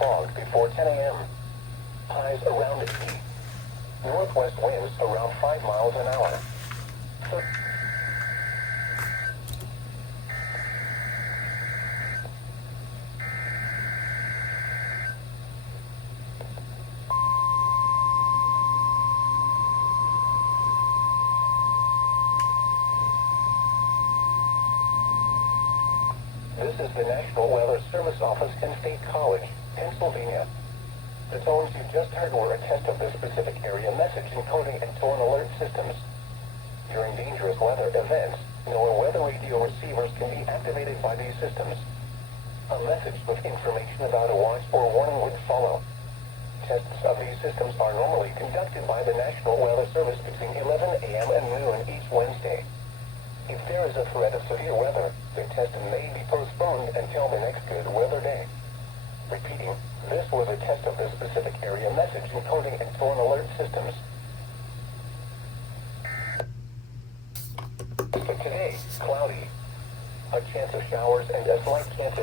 fog before 10 a.m. Highs around 80. Northwest winds around 5 miles an hour. This is the National Weather Service Office in State College, Pennsylvania. The tones you just heard were a test of the specific area message encoding and tone alert systems. During dangerous weather events, NOAA weather radio receivers can be activated by these systems. A message with information about a watch or warning would follow. Tests of these systems are normally conducted by the National Weather Service between 11 a.m. and noon each Wednesday. If there is a threat of severe weather, the test may be postponed until the next good weather day. Repeating, this was a test of the specific area message encoding and tone alert systems. For today, cloudy. A chance of showers and a slight chance of